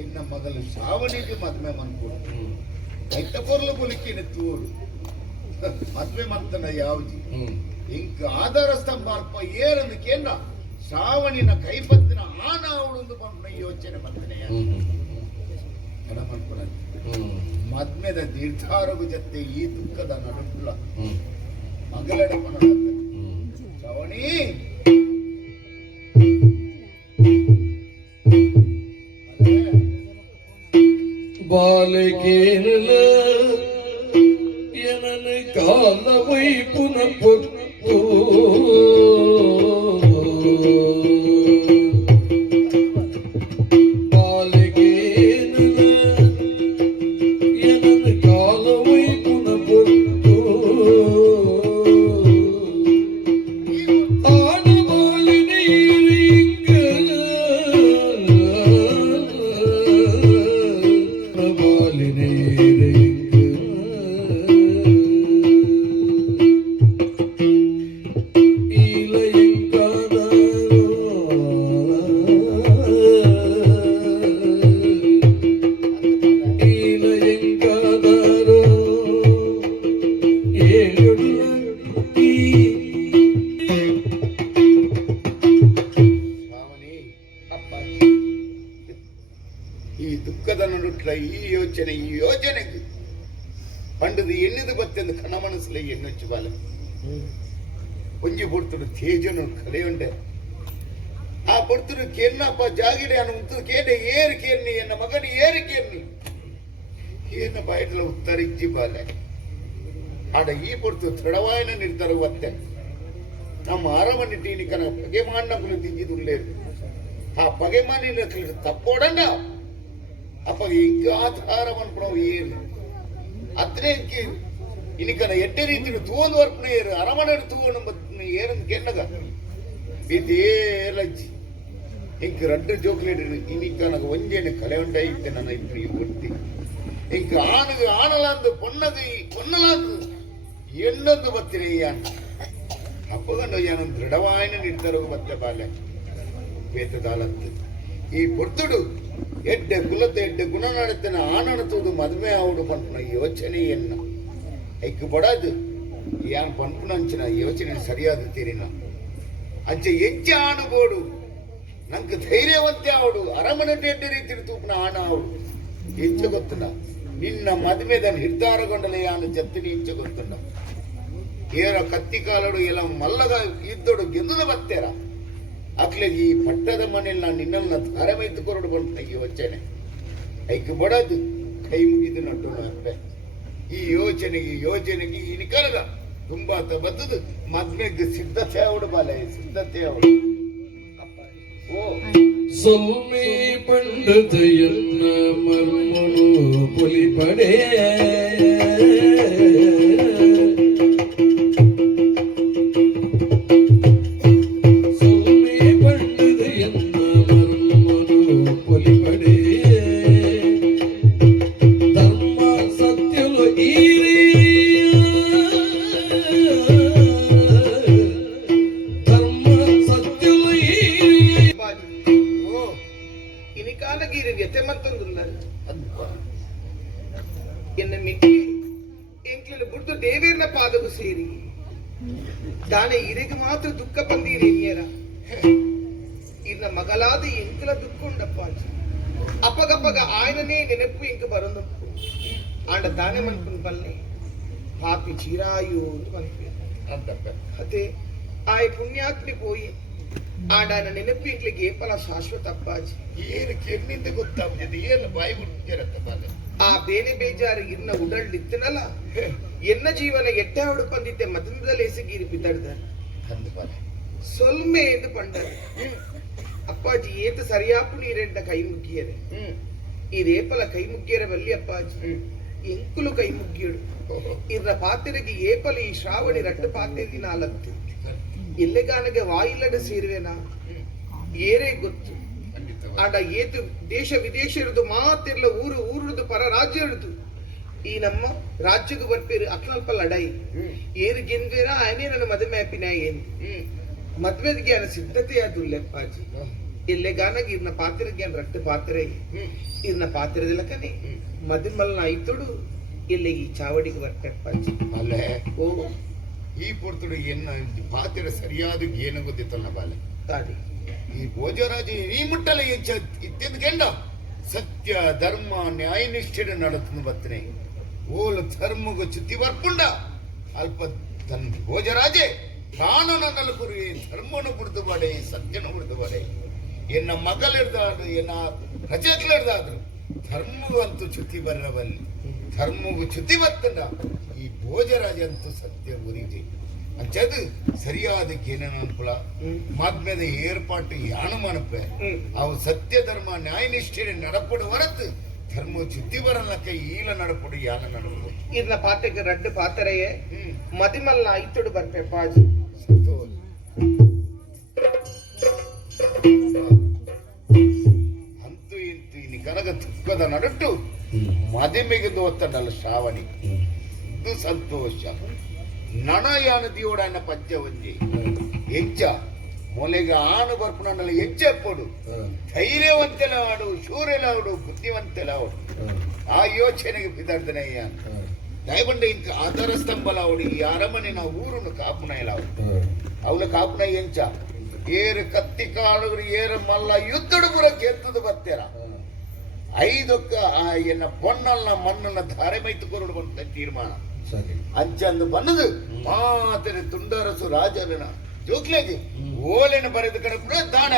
ಇನ್ನ ಮೊದಲು ಶ್ರಾವಣಿಗೆ ಮದ್ವೆ ಮನ್ಕೊಂಡು ಐತ ಪೊರ್ಲು ಬುಲಿಕಿನ ತೂರು. ಮದ್ವೆ ಮಂತನ ಯಾವ್ದು? ಇಂಕ ಆಧಾರ ಸ್ತಂಭ ಅಲ್ಪ ಏರಂದು ಕೇಂದ್ರ. ಶ್ರಾವಣಿನ ಕೈಪತ್ತಿನ ಆನ ಅವಳೊಂದು ಬಂದ ಯೋಚನೆ ಬಂದನೆ ಎಡ ಮನ್ಕೊಡ ಮದ್ಮೆದ ನಿರ್ಧಾರವು ಜತೆ ಈ ದುಃಖದ ನಡುಪುಲ ಮಗಲಡೆ ಶ್ರಾವಣಿ ಬಾಲಕೇನಲ ಎನನ ಕಾಲ ವೈಪುನ ಪೊತ್ತು ಈ ದುಃಖದ ನಡುಟ್ಲ ಈ ಯೋಚನೆ, ಈ ಯೋಚನೆಗೆ ಪಂಡದು ಎನ್ನಿದು ಬತ್ತೆಂದು ಕಣ ಮನಸ್ಸಲ್ಲ ಎನ್ನೊಚ್ಚು ಬಾಲ. ಒಂಜಿ ಪೊಡ್ತರು ತೇಜನು ಕಲೆಯುಂಡೆ. ಆ ಪೊಡ್ತರು ಕೆನ್ನಪ್ಪ ಜಾಗಿಡೆ ಅನ್ನು ಉಂಟು ಕೇಡೆ ಏರು ಕೇರ್ನಿ ಎನ್ನ ಮಗನ, ಏರು ಕೇರ್ನಿ ಏನ ಬಾಯಿಡ್ಲ ಉತ್ತರಿಜ್ಜಿ ಬಾಲೆ. ಆಡ ಈ ಪೊಡ್ತು ದೃಢವಾಯನ ನಿರ್ಧಾರ ಒತ್ತೆ. ನಮ್ಮ ಆರಮನೆ ಟೀನಿಕನ ಪಗೆಮಾನ್ನ ಕುಲು ತಿಂಜಿದುಳ್ಳೇರು ಆ ಪಗೆಮಾನಿನ ತಪ್ಪೋಡಣ್ಣ. ಅಪ್ಪ ಇಂಕ ಆಧಾರವನ್ನು ನಾವು ಏನು ಅದ್ರೇಕ್ಕೆ ಇನಿಕನ ಎಟ್ಟೆ ರೀತಿ ತೂವೊಂದು ವರ್ಪಣೆ ಏರು ಅರಮನೆ ತೂವೊಂದು ಏನಂತ ಕೆನ್ನಗ ಇದೇಲಜ್ಜಿ ಇಂಕ ರಡ್ಡು ಜೋಕ್ಲೇಟ್ ಇನಿಕನಗ ಒಂದೇನೆ ಕಲೆ ಉಂಟಾಯಿತ್ತೆ ನನ್ನ ಇಬ್ಬರು ಒಟ್ಟಿ ಇಂಕ ಆನಗ ಆನಲಾಂದು ಪೊನ್ನದು ಪೊನ್ನಲಾಂದು ಎಣ್ಣೊಂದು ಬತ್ತಿರೇಯ್ಯಾನ ಅಪ್ಪಗಂಡು ಯಾನು ದೃಢವಾಯಿನ ನಿರ್ಧಾರವು ಮತ್ತೆ ಬಾಲೆ ವೇತದಾಲಂತು ಈ ಪೊರ್ತುಡು ಎಡ್ಡೆ ಕುಲದ ಎಡ್ಡೆ ಗುಣ ನಡತನ ಆನಣತುದು ಮದುವೆ ಆవుడు ಪಂಪನ ಯೋಚನೆಯನ್ನ. ಐಕ್ ಬಡದು ಯಾನ್ ಪಂಪನ ಅಂಚಿನ ಯೋಚನೆ ಸರಿಯಾದ ತೀರಿನ. ಅಂಚೆ ಹೆಚ್ಚ ಬೋಡು ನಂಗೆ ಧೈರ್ಯವಂತೆ ಅವಡು ಅರಮನೆ ರೀತಿ ತೂಪನ ಆಣ ಆವಡು. ಹೆಚ್ಚು ಗೊತ್ತುಂಡ, ನಿನ್ನ ಮದುವೆದ ನಿರ್ಧಾರಗೊಂಡಲೆ ಯಾನ ಜತ್ತಿನ ಇಂಚ ಗೊತ್ತುಂಡ. ಏರ ಕತ್ತಿ ಕಾಲಡು ಎಲ್ಲ ಮಲ್ಲಗ ಇದ್ದೋಡು ಗೆಂದುದ ಬತ್ತೇರ. ಅಕ್ಲೆ ಈ ಪಟ್ಟದ ಮನೆಯಲ್ಲಿ ನಾನು ನಿನ್ನನ್ನ ಧಾರೆ ಬಂತು ಬಂಟ ಯೋಚನೆ. ಐಕ್ ಬಡದು ಕೈ ಮುಗಿದು ನಟ್ಟು ಅಪ್ಪೆ. ಈ ಯೋಚನೆಗೆ ಯೋಜನೆಗೆ ಈ ನಿಕಲದ ತುಂಬಾ ಬದ್ದದು ಮದ್ವೆಗೆ ಸಿದ್ಧತೆ ಅವಡು ಬಾಲೆ, ಸಿದ್ಧತೆ ಅವಡು ಓ. ಸೊಲ್ಮೆ ಪಂಡತೆಯನ್ನ ಮರ್ಮನು ಪೊಲಿಪಡೆ ಅದ್ಭುತ. ಎನ್ನ ಮಿಕ್ಕಿ ಎಂಕ್ಲಿನ ಬುಡ್ದು ದೇವೇರ್ನ ಪಾದವು ಸೇರಿ ದಾನೆ ಇರಿಗೆ ಮಾತ್ರ ದುಃಖ ಬಂದೀರಿ ಎನ್ನಿಯರ ಇನ್ನ ಮಗಲಾದ ಎಂಕಲ ದುಃಖುಂಡಪ್ಪ ಅಪ್ಪಗಪ್ಪಗ ఆయననే ನೆನಪು ಇಂಕ ಬರೊಂದಪ್ಪು ಆಂಡ ದಾನೆ ಮನ್ಪುನ್ ಬಲ್ಲೆ ಪಾಪಿ ಚಿರಾಯು ಅಂತ ಮನ್ಪಿ ಅದ್ದಪ್ಪ. ಅದೇ ಆಯ್ ಆಡಾನ ನೆನಪಿಡ್ಲಿಕ್ಕೆ ಏಪಲ ಶಾಶ್ವತ ಅಪ್ಪಾಜಿ? ಏನು ಕೆಮ್ಮಿಂದ ಗೊತ್ತಾಗುತ್ತದೆ ಏನು ಬಾಯಿ ಹುಡುಕ್ತಾರತ್ತ ಬಾಲ? ಆ ಬೇರೆ ಬೇಜಾರು ಇನ್ನ ಉಡಳ್ಳಿತ್ತನಲ್ಲ? ಎನ್ನ ಜೀವನ ಎಟ್ಟೆ ಹೊಡ್ಕೊಂಡಿದ್ದೆ ಮದನದಲ್ಲಿ ಎಸಗೀರಿ ಬಿದ್ದಾಡ್ದ ಸೊಲ್ಮೆ ಎಂದು ಪಂಡ ಅಪ್ಪಾಜಿ ಏತ ಸರಿಯಾಪು ನೀರೆಂಡ ಕೈ ಮುಗ್ಗಿಯರೆ ಈ ರೇಪಲ ಕೈ ಮುಗ್ಗಿಯರ ಬಲ್ಲಿ ಅಪ್ಪಾಜಿ ಎಂಕುಲು ಕೈ ಮುಗ್ಗಿಯಡು ಇದ್ರ ಪಾತ್ರೆಗೆ ಏಪಲ ಈ ಶ್ರಾವಣಿ ರಟ್ಟು ಪಾತ್ರೆ ದಿನ ಅಲತ್ತೆ ಎಲ್ಲೆಗಾನಗೆ ವಾಯಿಲ್ಲದ ಸೇರುವೆನ? ಏರೇ ಗೊತ್ತು. ಆಂಡ ಏತು ದೇಶ ವಿದೇಶ ಇರುದು ಮಾತಿರ್ಲ ಊರು ಊರುದು ಪರ ರಾಜ್ಯ ಇರುದು ಈ ನಮ್ಮ ರಾಜ್ಯದ ಬರ್ಪೇರು ಅಕ್ಲಲ್ಪ ಲಡಾಯಿ. ಏರು ಗೆಂದೇರ ಆಯನೇ ನನ್ನ ಮದುವೆ ಆಪಿನ ಏನ್? ಮದ್ವೆದ್ಗೆ ಅನ್ನ ಸಿದ್ಧತೆ ಅದು ಲೆಪ್ಪಾಜಿ ಎಲ್ಲೆಗಾನಾಗ ಇರ್ನ ಪಾತ್ರೆಗೆ ಅನ್ನ ರಕ್ತ ಪಾತ್ರೆ ಇರ್ನ ಪಾತ್ರೆದಿಲ್ಲಕನೆ ಮದುಮಲ್ನ ಐತುಡು ಇಲ್ಲ ಈ ಚಾವಡಿಗೆ ಬರ್ಪೆಪ್ಪಾಜಿ ಅಲ್ಲೇ. ಓ ಈ ಪುರ್ತುಡು ಎನ್ನ ಪಾತ್ರ ಸರಿಯಾದ ಏನು ಗೊತ್ತಿತ್ತಲ್ಲ ಬಾಲೆ? అది ಈ ಭೋಜರಾಜ ಈ ಮುಟ್ಟಲೆ ಇತ್ತಿದ್ಕೆಂಡ ಸತ್ಯ ಧರ್ಮ ನ್ಯಾಯ ನಿಷ್ಠೆ ನಡತನ ಬತ್ತನೆ. ಓಲು ಧರ್ಮಗ ಚುತಿ ಬರ್ಪುಂಡ ಅಲ್ಪ ತನ್ ಭೋಜರಾಜೆ ಪ್ರಾಣನ ನನ್ನಲು ಧರ್ಮನ ಬಿಡ್ದು ಬಡೆ ಸತ್ಯನು ಬಿಡ್ದು ಬಡೆ ಎನ್ನ ಮಗಲಿಡ್ದಾದ್ರು ಎನ್ನ ರಜಕ್ಲಿಡ್ದಾದ್ರು ಧರ್ಮವಂತೂ ಚುತಿ ಚುತ್ತಿ ಬರ್ರಬಲ್ಲಿ ಧರ್ಮವು ಚ್ಯುತಿವತ್ತಲ್ಲ ಈ ಭೋಜರಾಜಂತೂ ಸತ್ಯ ಉರಿದೆ ಅಂಚದು ಸರಿಯಾದಕ್ಕೆ ಏನೇನು ಅನುಕೂಲ ಮಾಧ್ಯಮದ ಏರ್ಪಾಟು ಯಾಣ ಮನಪೆ ಅವು ಸತ್ಯ ಧರ್ಮ ನ್ಯಾಯನಿಷ್ಠೆ ನಡಪಡು ಹೊರತು ಧರ್ಮ ಚ್ಯುತಿ வரலக்க ಈಲ ನಡಪಡು ಯಾಲ ನಡಪಡು. இதுல பாத்துக்கு ரெண்டு பாத்திரையே மதிமல்ல ஐத்துடு ಬರ್ಪೆ பாಜಿ ಸಂತೋಷ. ಅಂತೂ ಇಂತೂ ಇನ್ನು ಕನಗ ತುಪ್ಪದ ನಡುಟ್ಟು ಮದಿಮೆಗೆದು ಒತ್ತಡಲ್ಲ ಶ್ರಾವಣಿ. ಇದು ಸಂತೋಷ. ನಣಯಾನ ದಿಯೋಡನ ಪಂಚ ಒಂಜಿ ಎಂಚ ಮೊಲೆಗೆ ಆನು ಬರ್ಪುನಲ್ಲ ಎಚ್ಚೆಪ್ಪಡು ಧೈರ್ಯವಂತೆಲಾಡು ಶೂರೆಲಾಡು ಬುದ್ಧಿವಂತೆಲಾಡು ಆ ಯೋಚನೆಗೆ ಬಿದ್ದಾಡ್ದನಯ್ಯ ಆಧಾರ ಸ್ತಂಭಲಾವಡಿ ಈ ಅರಮನೆ ನಾವು ಊರನ್ನು ಕಾಪುನ ಇಲಾವು ಅವಳ ಕಾಪುನ ಎಂಚ ಏರು ಕತ್ತಿ ಕಾಳುಗಳು ಏರು ಮಲ್ಲ, ಯುದ್ಧಡು ಬುರ ಗೆದ್ದದು ಬತ್ತೇರ? ಐದೊಕ್ಕ ಆ ಎನ್ನ ಪೊನ್ನಲ್ನ ಮಣ್ಣನ್ನ ಧಾರೆ ಮೈತು ಕೊರಡು ಬಂತ ತೀರ್ಮಾನ ಸರಿ ಅಂಚಂದು ಬನ್ನದು ಮಾತನೆ ತುಂಡರಸು ರಾಜನ ಜೋಕ್ಲೆಗೆ ಓಲೆನ ಬರೆದು ಕಡೆ ದಾಣ